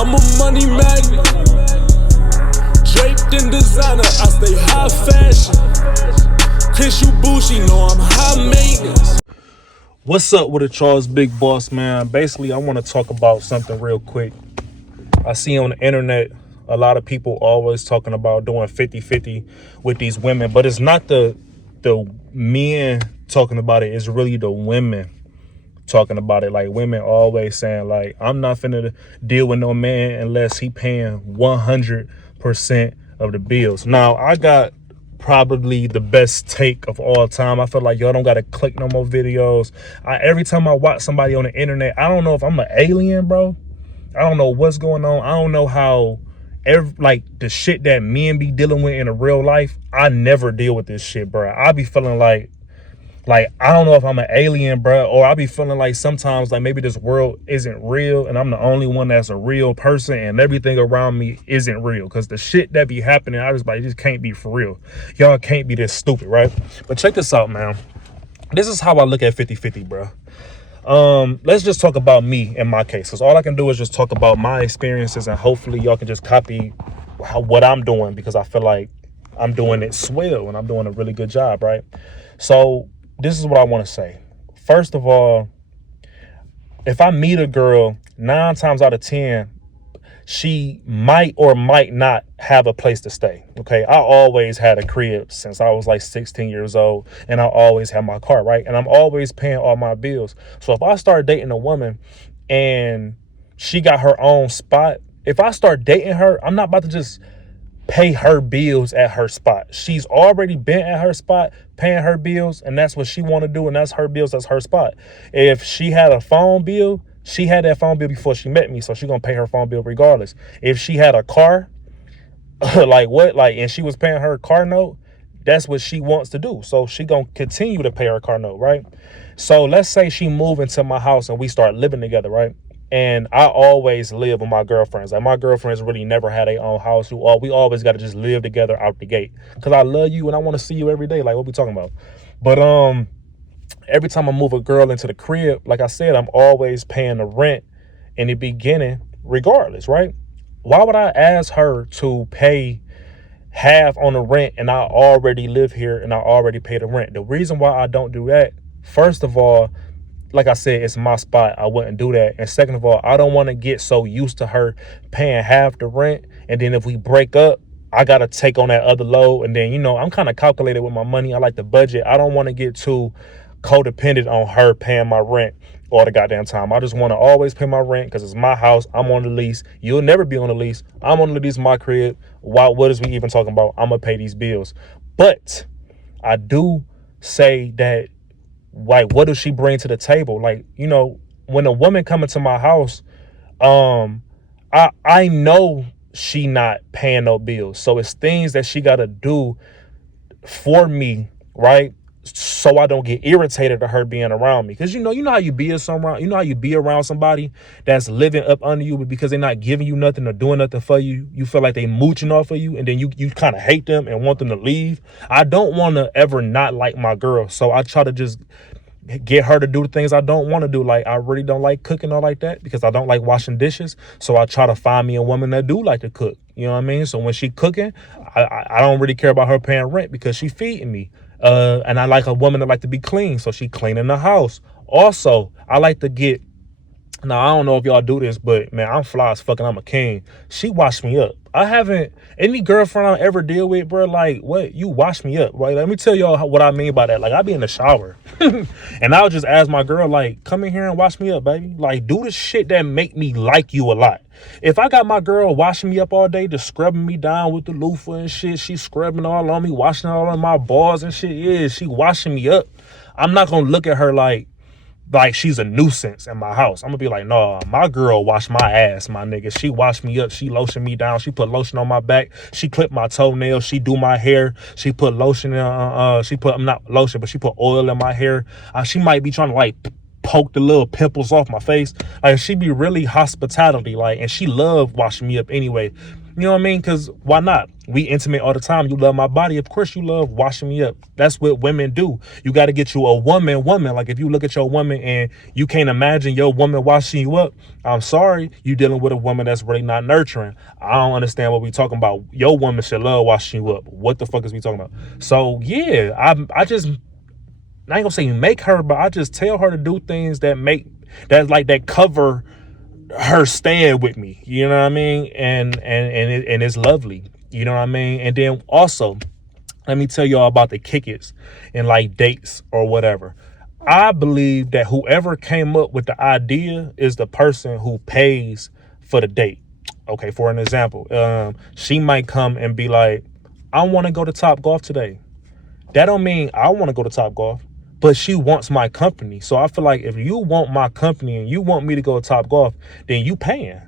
I'm a money magnet, draped in designer, I stay high fashion. Chris, you bougie, know I'm high maintenance. What's up with it, Charles Big Boss, man? Basically, I want to talk about something real quick. I see on the internet a lot of people always talking about doing 50-50 with these women, but it's not the men talking about it, it's really the women talking about it. Like, women always saying, like, I'm not finna deal with no man unless he paying 100% of the bills. Now, I got probably the best take of all time. I feel like y'all don't gotta click no more videos. Every time I watch somebody on the internet, I don't know if I'm an alien, bro. I don't know what's going on. I don't know how like the shit that men be dealing with in a real life. I never deal with this shit, bro. I be feeling like I don't know if I'm an alien, bro, or I be feeling like sometimes like maybe this world isn't real and I'm the only one that's a real person and everything around me isn't real. Because the shit that be happening, I just like, just can't be for real. Y'all can't be this stupid, right? But check this out, man. This is how I look at 50-50, bro. Let's just talk about me in my case, because all I can do is just talk about my experiences, and hopefully y'all can just copy what I'm doing, because I feel like I'm doing it swell and I'm doing a really good job, right? So this is what I want to say. First of all, if I meet a girl, 9 times out of 10, she might or might not have a place to stay. Okay. I always had a crib since I was like 16 years old, and I always had my car, right? And I'm always paying all my bills. So if I start dating a woman and she got her own spot, if I start dating her, I'm not about to just pay her bills at her spot. She's already been at her spot paying her bills, and that's what she want to do, and that's her bills, that's her spot. If she had a phone bill, she had that phone bill before she met me, so she's gonna pay her phone bill regardless. If she had a car, and she was paying her car note, that's what she wants to do. So she gonna continue to pay her car note, right? So let's say she move into my house and we start living together, right? And I always live with my girlfriends. Like, my girlfriends really never had their own house. We always got to just live together out the gate. Because I love you and I want to see you every day. Like, what we talking about? But every time I move a girl into the crib, like I said, I'm always paying the rent in the beginning regardless, right? Why would I ask her to pay half on the rent and I already live here and I already pay the rent? The reason why I don't do that, first of all, like I said, it's my spot. I wouldn't do that. And second of all, I don't want to get so used to her paying half the rent, and then if we break up, I got to take on that other load. And then, I'm kind of calculated with my money. I like the budget. I don't want to get too codependent on her paying my rent all the goddamn time. I just want to always pay my rent because it's my house. I'm on the lease. You'll never be on the lease. I'm on the lease, my crib. What is we even talking about? I'm going to pay these bills. But I do say that, like, what does she bring to the table? Like, when a woman come into my house, I know she not paying no bills. So it's things that she got to do for me, right? So I don't get irritated at her being around me. Because, you know how you be around somebody that's living up under you, but because they're not giving you nothing or doing nothing for you, you feel like they mooching off of you, and then you kind of hate them and want them to leave. I don't want to ever not like my girl. So I try to just get her to do the things I don't want to do. Like, I really don't like cooking or like that because I don't like washing dishes. So I try to find me a woman that do like to cook. You know what I mean? So when she cooking, I don't really care about her paying rent because she feeding me. And I like a woman that like to be clean, so she cleaning the house. Also, I like to get, now I don't know if y'all do this, but man, I'm fly as fucking, I'm a king. She washed me up. I haven't, any girlfriend I ever deal with, bro, like, what, you wash me up, right? Let me tell y'all what I mean by that. Like, I be in the shower and I'll just ask my girl, like, come in here and wash me up, baby. Like, do the shit that make me like you a lot. If I got my girl washing me up all day, just scrubbing me down with the loofah and shit, she scrubbing all on me, washing all on my balls and shit, yeah, she washing me up, I'm not gonna look at her like she's a nuisance in my house. I'm gonna be like, no, my girl washed my ass, my nigga. She washed me up. She lotioned me down. She put lotion on my back. She clipped my toenails. She do my hair. She put lotion in, not lotion, but she put oil in my hair. She might be trying to like poke the little pimples off my face. Like, she be really hospitality, like, and she love washing me up anyway. You know what I mean? Because why not? We intimate all the time. You love my body. Of course you love washing me up. That's what women do. You got to get you a woman. Like if you look at your woman and you can't imagine your woman washing you up, I'm sorry. You dealing with a woman that's really not nurturing. I don't understand what we talking about. Your woman should love washing you up. What the fuck is we talking about? So yeah, I ain't gonna say make her, but I just tell her to do things that cover her staying with me, you know what I mean? And it's lovely, you know what I mean? And then also, let me tell y'all about the kickers and like dates or whatever. I believe that whoever came up with the idea is the person who pays for the date. Okay, for an example, she might come and be like, I want to go to Top Golf today. That don't mean I want to go to Top Golf, but she wants my company. So I feel like if you want my company and you want me to go to Top Golf, then you paying,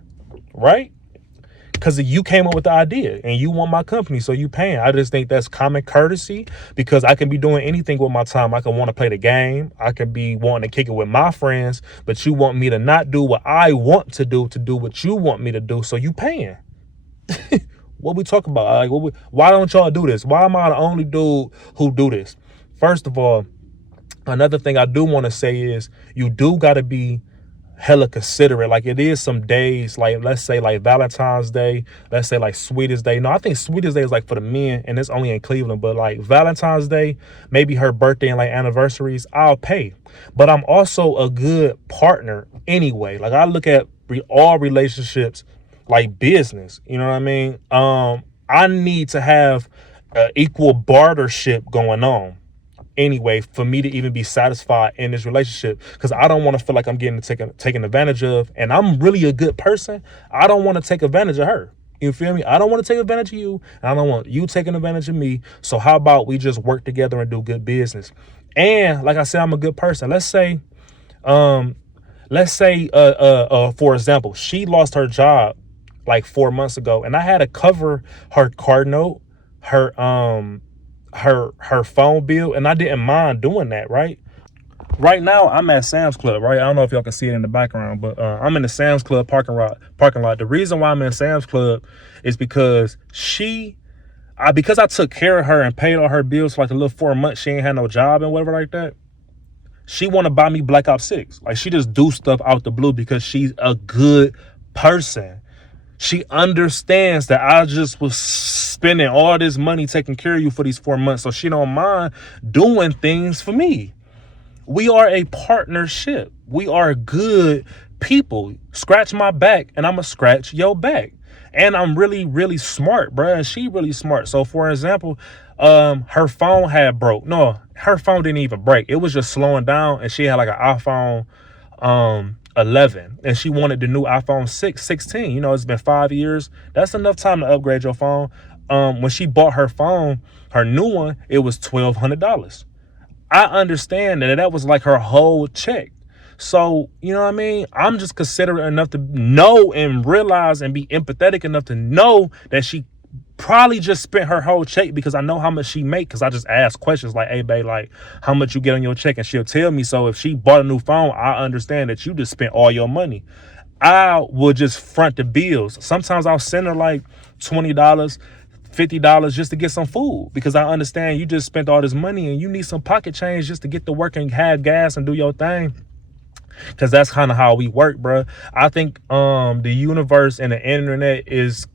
right? Because you came up with the idea and you want my company, so you paying. I just think that's common courtesy, because I can be doing anything with my time. I can want to play the game. I could be wanting to kick it with my friends, but you want me to not do what I want to do what you want me to do, so you paying. What we talk about? Like, why don't y'all do this? Why am I the only dude who do this? First of all, another thing I do want to say is you do got to be hella considerate. Like, it is some days, like let's say like Valentine's Day, let's say like Sweetest Day. No, I think Sweetest Day is like for the men, and it's only in Cleveland. But like Valentine's Day, maybe her birthday and like anniversaries, I'll pay. But I'm also a good partner anyway. Like, I look at all relationships like business, you know what I mean? I need to have equal bartership going on anyway for me to even be satisfied in this relationship, because I don't want to feel like I'm getting taken advantage of, and I'm really a good person. I don't want to take advantage of her. You feel me? I don't want to take advantage of you, and I don't want you taking advantage of me. So how about we just work together and do good business? And like I said, I'm a good person. Let's say for example, she lost her job like 4 months ago, and I had to cover her car note, her phone bill, and I didn't mind doing that, right? Right now, I'm at Sam's Club, right? I don't know if y'all can see it in the background, but I'm in the Sam's Club parking lot. The reason why I'm in Sam's Club is because because I took care of her and paid all her bills for like a little 4 months. She ain't had no job and whatever like that. She want to buy me Black Ops 6. Like, she just do stuff out the blue because she's a good person. She understands that I just was spending all this money taking care of you for these 4 months, so she don't mind doing things for me. We are a partnership. We are good people. Scratch my back and I'm going to scratch your back. And I'm really, really smart, bro. And she really smart. So for example, her phone had broke. No, her phone didn't even break. It was just slowing down, and she had like an iPhone 11, and she wanted the new iPhone 16. You know, it's been 5 years. That's enough time to upgrade your phone. When she bought her phone, her new one, it was $1,200. I understand that was like her whole check. So, you know what I mean? I'm just considerate enough to know and realize and be empathetic enough to know that she probably just spent her whole check, because I know how much she make, because I just ask questions like, hey, babe, like, how much you get on your check? And she'll tell me. So if she bought a new phone, I understand that you just spent all your money. I will just front the bills. Sometimes I'll send her like $20, $50 just to get some food, because I understand you just spent all this money and you need some pocket change just to get to work and have gas and do your thing. Because that's kind of how we work, bro. I think the universe and the internet is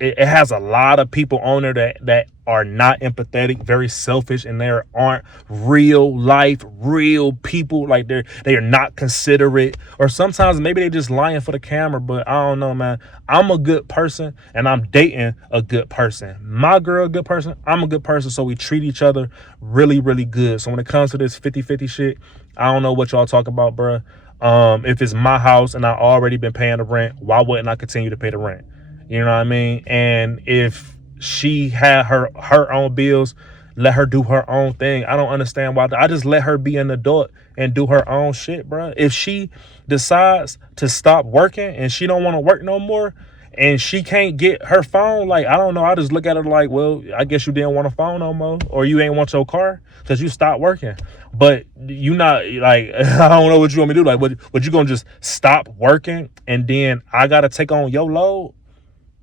it has a lot of people on there that are not empathetic, very selfish, and they aren't real people. Like, they are not considerate, or sometimes maybe they just lying for the camera. But I don't know, man. I'm a good person, and I'm dating a good person. My girl, a good person. I'm a good person, so we treat each other really, really good. So when it comes to this 50-50 shit, I don't know what y'all talk about, bro. If it's my house and I already been paying the rent, why wouldn't I continue to pay the rent? You know what I mean? And if she had her own bills, let her do her own thing. I don't understand why. I just let her be an adult and do her own shit, bro. If she decides to stop working and she don't want to work no more, and she can't get her phone, like, I don't know, I just look at her like, well, I guess you didn't want a phone no more, or you ain't want your car because you stopped working. But you not, like, I don't know what you want me to do. Like, what you gonna just stop working and then I gotta take on your load?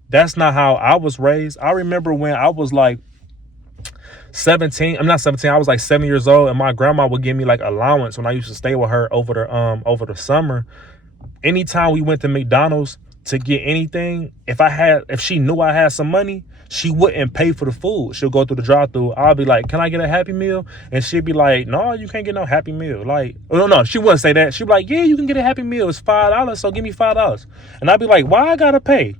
That's not how I was raised. I remember when I was like 17. I'm not 17. I was like 7 years old, and my grandma would give me like allowance when I used to stay with her over the summer. Anytime we went to McDonald's to get anything, if she knew I had some money, she wouldn't pay for the food. She'll go through the drive-thru. I'll be like, "Can I get a Happy Meal?" And she'd be like, "No, you can't get no Happy Meal." Like, oh no, she wouldn't say that. She'd be like, "Yeah, you can get a Happy Meal. It's $5, so give me $5." And I'd be like, "Why I gotta pay?"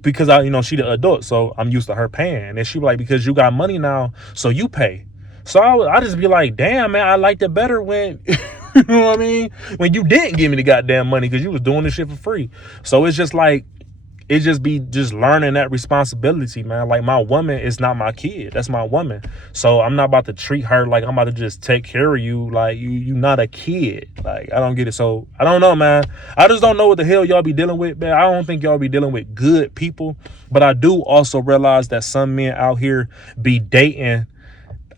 Because she the adult, so I'm used to her paying. And she'd be like, "Because you got money now, so you pay." So I just be like, "Damn, man, I liked it better when," you know what I mean? When you didn't give me the goddamn money because you was doing this shit for free. So it's just like, it just be just learning that responsibility, man. Like, my woman is not my kid. That's my woman. So I'm not about to treat her like I'm about to just take care of you. Like, you not a kid. Like, I don't get it. So I don't know, man. I just don't know what the hell y'all be dealing with, man. I don't think y'all be dealing with good people. But I do also realize that some men out here be dating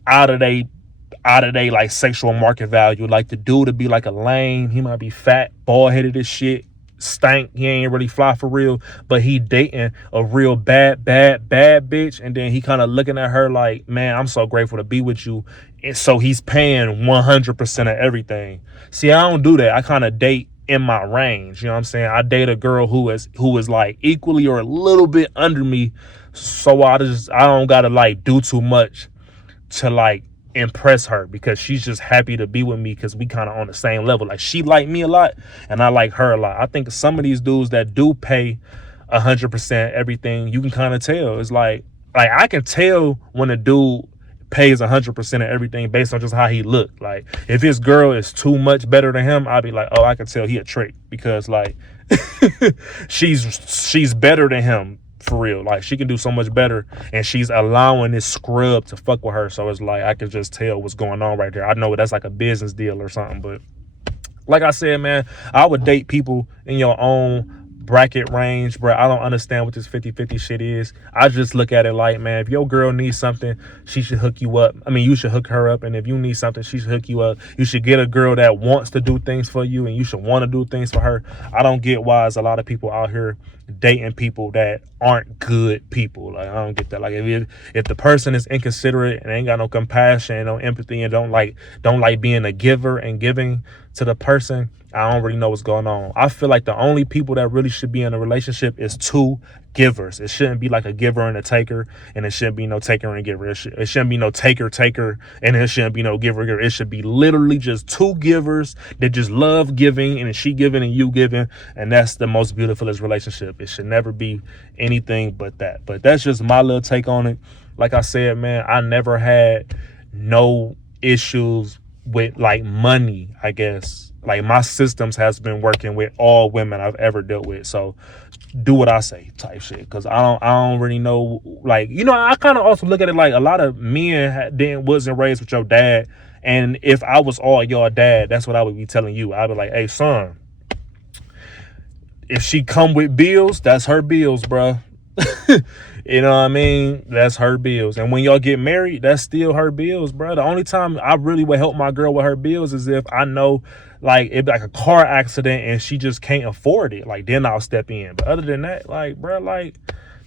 out of they like sexual market value. Like, the dude to be like a lame. He might be fat, bald headed as shit, stank. He ain't really fly for real, but he dating a real bad bitch, and then he kind of looking at her like, "Man, I'm so grateful to be with you." And so he's paying 100% of everything. See, I don't do that. I kind of date in my range. You know what I'm saying? I date a girl who is like equally or a little bit under me, so I don't gotta like do too much to like impress her, because she's just happy to be with me because we kind of on the same level. Like, she like me a lot and I like her a lot. I think some of these dudes that do pay 100% everything, you can kind of tell. It's like I can tell when a dude pays 100% of everything based on just how he look. Like, if his girl is too much better than him, I'll be like, "Oh, I can tell he a trick," because like she's better than him. For real, like, she can do so much better, and she's allowing this scrub to fuck with her. So it's like, I can just tell what's going on right there. I know that's like a business deal or something, but like I said, man, I would date people in your own bracket range, bro. I don't understand what this 50-50 shit is. I just look at it like, man, if your girl needs something, she should hook you up. I mean, you should hook her up. And if you need something, she should hook you up. You should get a girl that wants to do things for you, and you should want to do things for her. I don't get why there's a lot of people out here dating people that aren't good people. Like, I don't get that. Like, if the person is inconsiderate and ain't got no compassion and no empathy and don't like being a giver and giving to the person, I don't really know what's going on. I feel like the only people that really should be in a relationship is two givers. It shouldn't be like a giver and a taker, and it shouldn't be no taker and giver. It shouldn't be no taker, and it shouldn't be no giver. It should be literally just two givers that just love giving, and she giving and you giving, and that's the most beautifulest relationship. It should never be anything but that. But that's just my little take on it. Like I said, man, I never had no issues with like money, I guess. Like, my systems has been working with all women I've ever dealt with. So do what I say type shit, because I don't really know. Like, I kind of also look at it like a lot of men wasn't raised with your dad, and if I was all your dad, that's what I would be telling you. I'd be like, "Hey, son, if she come with bills, that's her bills, bro." You know what I mean? That's her bills. And when y'all get married, that's still her bills, bro. The only time I really would help my girl with her bills is if I know, like, it'd be like a car accident and she just can't afford it. Like, then I'll step in. But other than that, like, bro, like,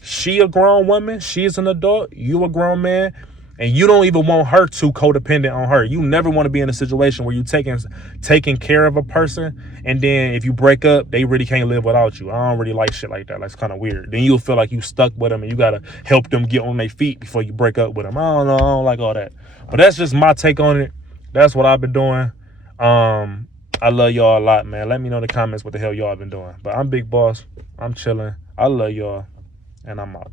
she a grown woman. She's an adult. You a grown man. And you don't even want her too codependent on her. You never want to be in a situation where you taking care of a person, and then if you break up, they really can't live without you. I don't really like shit like that. That's kind of weird. Then you'll feel like you stuck with them, and you got to help them get on their feet before you break up with them. I don't know. I don't like all that. But that's just my take on it. That's what I've been doing. I love y'all a lot, man. Let me know in the comments what the hell y'all been doing. But I'm Big Boss. I'm chilling. I love y'all, and I'm out.